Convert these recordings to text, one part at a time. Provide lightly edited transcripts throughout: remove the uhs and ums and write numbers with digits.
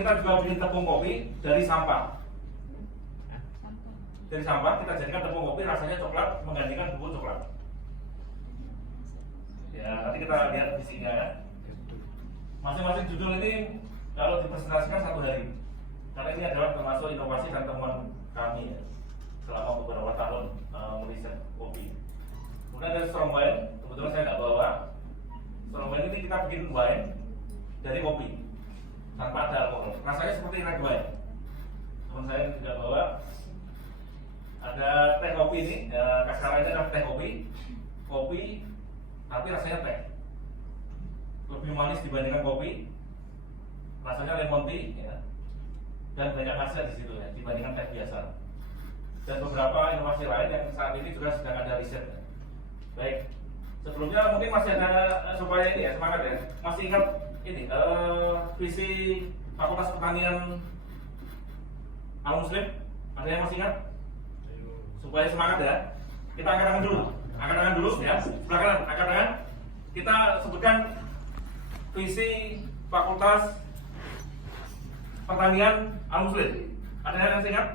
kita juga bikin tepung kopi dari sampah. Dari sampah kita jadikan tepung kopi rasanya coklat menggantikan bubuk coklat. Ya, nanti kita lihat isinya ya. Masing-masing judul ini kalau dipresentasikan 1 hari. Karena ini adalah termasuk inovasi dan temuan kami ya, selama beberapa tahun meriset kopi. Kemudian ada strong wine, kebetulan saya nggak bawa. Strong wine ini kita bikin wine dari kopi tanpa ada alkohol. Rasanya seperti red wine. Teman saya tidak bawa. Ada teh kopi ini, kasarnya adalah teh kopi, tapi rasanya teh. Lebih manis dibandingkan kopi. Rasanya lemon tea ya. Dan banyak khasiat di situ ya dibandingkan teh biasa. Dan beberapa inovasi lain yang saat ini juga sedang ada riset. Baik, sebelumnya mungkin masih ada supaya ini ya semangat ya. Masih ingat ini visi Fakultas Pertanian Al Muslim? Ada yang masih ingat? Supaya semangat ya. Kita angkat tangan dulu ya. Sebelah kanan, angkat tangan. Kita sebutkan visi Fakultas Pertanian Al Muslim. Ada yang masih ingat?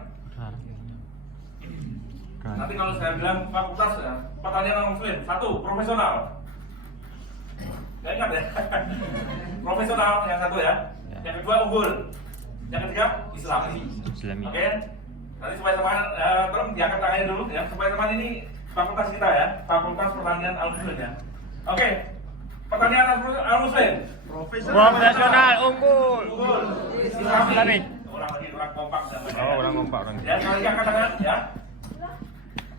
Nanti kalau saya bilang Fakultas ya, Pertanian Al Muslim, 1 profesional. Gak ingat ya? Profesional yang 1 ya. Yang kedua unggul. Yang ketiga Islami. Oke. Nanti supaya semangat, tolong diangkat tangannya dulu ya. Supaya semangat ini fakultas kita ya, Fakultas Pertanian Al Muslim ya. Oke. Pertanian Al Muslim. Profesional unggul. Islami. Orang kompak. Orang kompak orang. Ya, sekali lagi angkat tangan ya.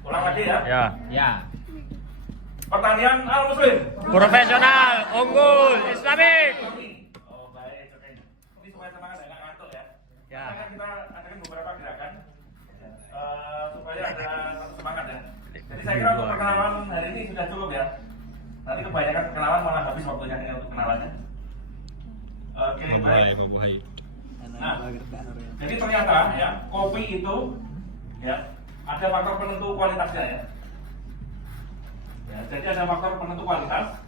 Ulang lagi ya. Ya. Pertanian Al Muslim. Profesional unggul Islamik. Oh baik, oke. Ini supaya semangat ya, nggak ngantuk ya. Ya. Kita adakan beberapa gerakan supaya ada semangat ya. Jadi saya kira untuk perkenalan hari ini sudah cukup ya. Nanti kebanyakan perkenalan malah habis waktunya ini untuk kenalannya. Oke, baik. Nah, jadi ternyata ya kopi itu ya ada faktor penentu kualitasnya ya. Ya, jadi ada faktor penentu kualitas,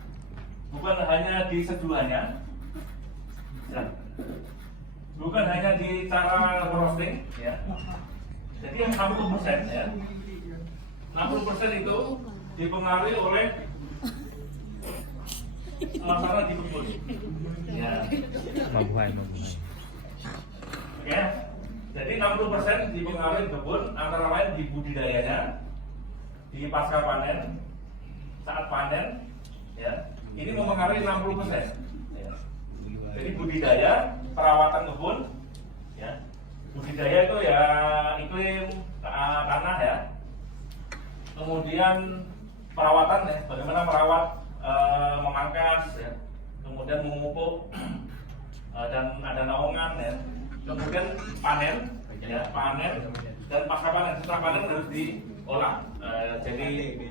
bukan hanya di seduhannya, ya. Bukan hanya di cara roasting, ya. Jadi yang 60% ya, 60% itu dipengaruhi oleh masalah di kebun. Ya. Oke. Jadi 60% dipengaruhi kebun, antara lain di budidayanya, di pasca panen, saat panen, ya, ini mempengaruhi 60%. Ya. Jadi budidaya, perawatan kebun, ya, budidaya itu ya iklim tanah ya, kemudian perawatan ya, bagaimana merawat, memangkas, ya, kemudian memupuk, dan ada naungan ya, kemudian panen, ya, panen dan pasca panen, setelah panen harus diolah jadi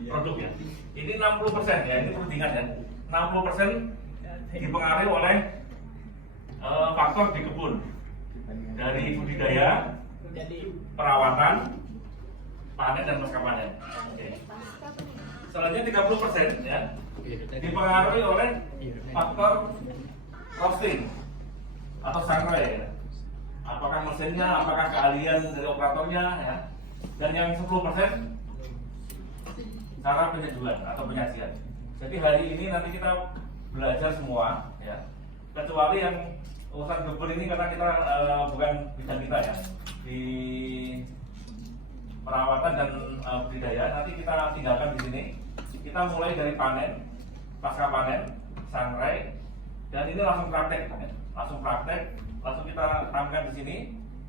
produk ya. Ini 60% ya, ini perlu diingat ya. 60% dipengaruhi oleh faktor di kebun, dari budidaya, perawatan, panen dan pasca panen. Oke. Selanjutnya 30% ya dipengaruhi oleh faktor roasting atau sangrai ya. Apakah mesinnya, apakah keahlian dari operatornya ya. Dan yang 10% cara penyeduhan atau penyajian. Jadi hari ini nanti kita belajar semua ya. Kecuali yang urusan kebun ini karena kita bukan bidang kita ya. Di perawatan dan budidaya nanti kita tinggalkan di sini. Kita mulai dari panen, pasca panen, sangrai, dan ini langsung praktek ya. Langsung praktek, langsung kita tampilkan di sini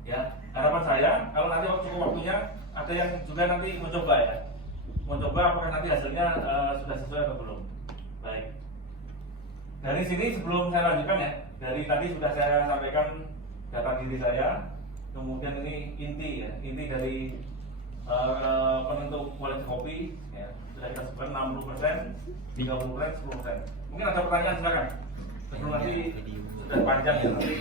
ya. Harapan saya kalau nanti cukup waktunya ada yang juga nanti mencoba ya. Mencoba apakah nanti hasilnya sudah sesuai atau belum. Baik. Dari sini sebelum saya lanjutkan ya, dari tadi sudah saya sampaikan data diri saya, kemudian ini inti ya, inti dari penentu kualitas kopi ya, sudah kita sebutkan 60%, 30%, 10%. Mungkin ada pertanyaan silakan. Sebelum nanti sudah panjang ya nanti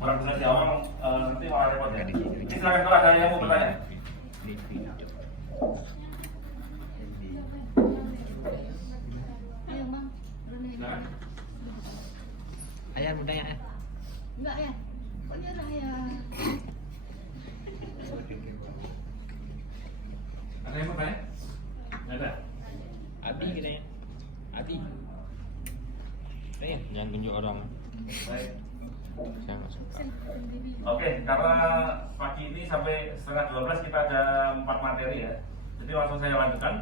orang bisa jawab nanti malah repot ya. Ini silakan kalau ada yang mau bertanya. ya, mau tanya ya. Enggak ya? Kok nyerah ya? Ada yang mau tanya? Nggak ada? Abi katanya. Abi. Tanya. Jangan tunjuk orang. Baik. Saya nggak suka. Oke, karena pagi ini sampai setengah 12 kita ada 4 materi ya. Jadi langsung saya lanjutkan.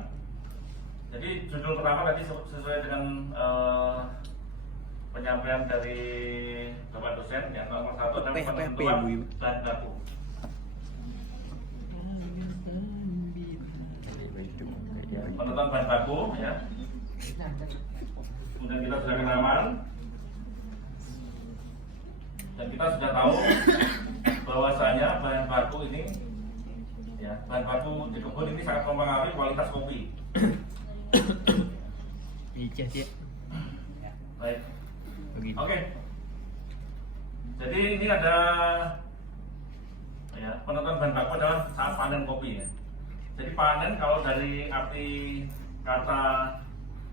Jadi judul pertama tadi sesuai dengan penyampaian dari Bapak dosen yang nomor 1 adalah penentuan bahan baku. Penentuan bahan baku ya. Kemudian kita sudah kenalan dan kita sudah tahu bahwasanya bahan baku ini ya, bahan baku di kebun ini sangat mempengaruhi kualitas kopi. Ijah dia. Baik. Begini. Oke. Jadi ini ada ya, penentuan bahan baku adalah saat panen kopi ya. Jadi panen kalau dari arti kata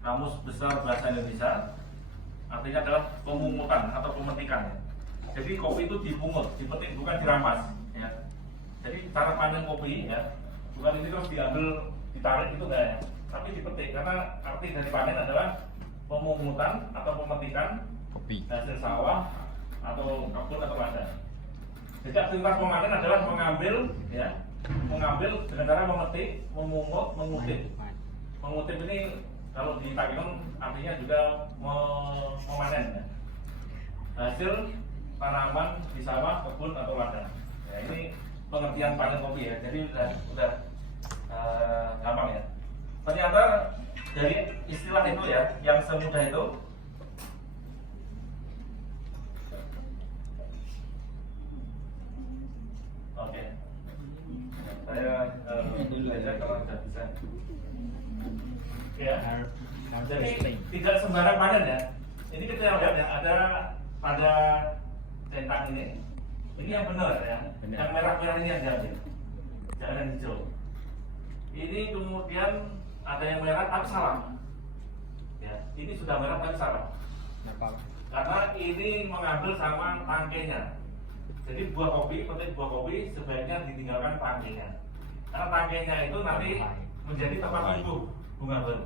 Kamus Besar Bahasa Indonesia artinya adalah pemungutan atau pemetikan ya. Jadi kopi itu dipungut, dipetik bukan dirampas ya. Jadi cara panen kopi ya, bukan ini terus diambil, ditarik itu enggak ya, tapi dipetik karena arti dari panen adalah pemungutan atau pemetikan Kopi. hasil sawah atau kebun atau ladang. Jadi aktivitas pemanen adalah mengambil ya, mengambil dengan cara memetik, memungut, mengutip. Mengutip ini kalau di Takengon artinya juga memanen ya. Hasil tanaman di sawah, kebun atau ladang. Ya, ini pengertian panen kopi ya. Jadi udah gampang ya. Ternyata dari istilah itu ya, yang semudah itu oke. Saya dulu aja kalau tidak bisa. Ya. Jadi tidak sembarang panen ya. Ini kita lihat ya, ada pada centang ini. Ini yang benar ya. Benar. Yang merah-merah ini yang diambil. Jangan yang hijau. Ini kemudian ada yang merah tapi salah. Ya, ini sudah merah tapi salah. Kenapa? Karena ini mengambil sama tangkainya. Jadi buah kopi, petik buah kopi sebaiknya ditinggalkan tangkainya. Karena tangkainya itu nanti menjadi tempat tumbuh bunga baru.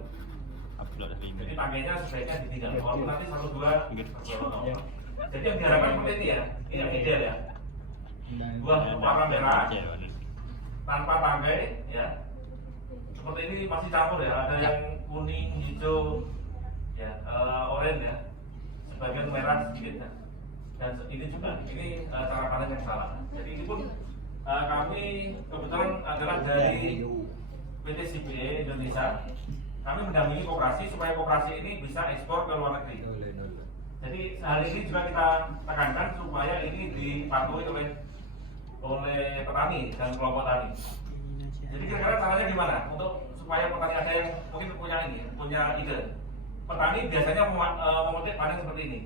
Upload dari Jadi email. tangkainya sebaiknya ditinggalkan. Walaupun nanti 1-2 Gitu. Jadi yang diharapkan seperti ini ya. Ini yang ideal ya. Buah warna merah tanpa tangkai ya. Seperti ini masih campur ya. Ada yang kuning, hijau, ya, oranye ya. Sebagian merah sedikit ya. Dan ini juga, ini cara panen yang salah. Jadi ini pun kami kebetulan adalah dari PT CPA Indonesia. Kami mendampingi koperasi supaya koperasi ini bisa ekspor ke luar negeri. Jadi hal ini juga kita tekankan supaya ini dipatuhi oleh petani dan kelompok tani. Jadi kira-kira caranya gimana untuk supaya petani ada yang mungkin punya ide. Petani biasanya memetik panen seperti ini.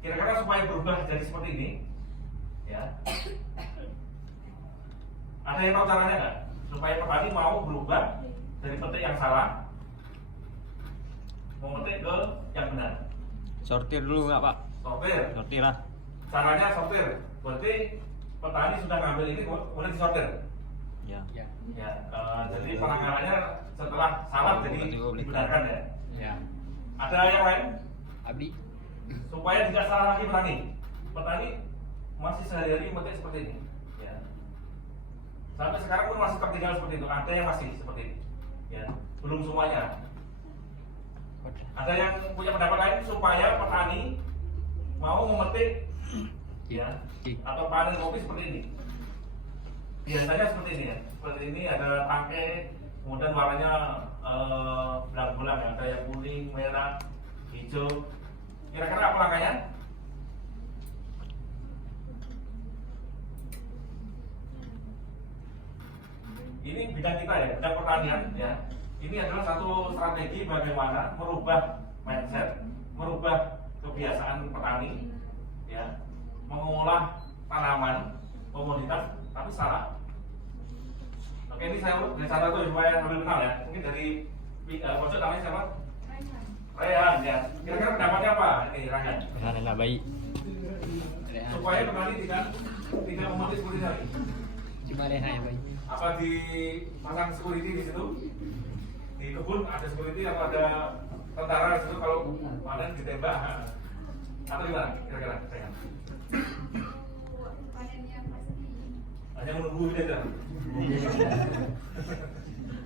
Kira-kira supaya berubah jadi seperti ini, ya. Ada yang tahu caranya nggak? Supaya petani mau berubah dari petik yang salah, memetik ke yang benar. Sortir dulu nggak Pak? Sortir. Sortir lah. Caranya sortir. Berarti petani sudah ngambil ini kemudian disortir. Ya. Ya. Ya. Jadi penanganannya setelah salah jadi dibenarkan ya. Ya. Ada yang lain? Abi. Supaya tidak salah lagi petani. Petani masih sehari-hari memetik seperti ini. Ya. Sampai sekarang pun masih tertinggal seperti itu. Ada yang masih seperti ini. Ya. Belum semuanya. Ada yang punya pendapat lain supaya petani mau memetik ya atau panen kopi seperti ini. Biasanya seperti ini ya. Seperti ini ada tangkai, kemudian warnanya belang-belang ya. Ada yang kuning, merah, hijau. Kira-kira apa langkahnya? Ini bidang kita ya, bidang pertanian ya. Ini adalah satu strategi bagaimana merubah mindset, merubah kebiasaan petani, ya, mengolah tanaman komoditas, tapi salah. Oke, ini saya dari satu supaya lebih kenal ya. Mungkin dari pojok namanya siapa? Raihan ya. Kira-kira pendapatnya apa ini Raihan? Rehan enak baik. Supaya petani tidak memetik seperti tadi. Cuma Rehan yang baik. Apa dipasang security di situ? Di kebun ada security atau ada tentara di situ kalau panen ditembak? Atau gimana? Kira-kira Raihan? Panen yang pasti. Hanya menunggu ini aja.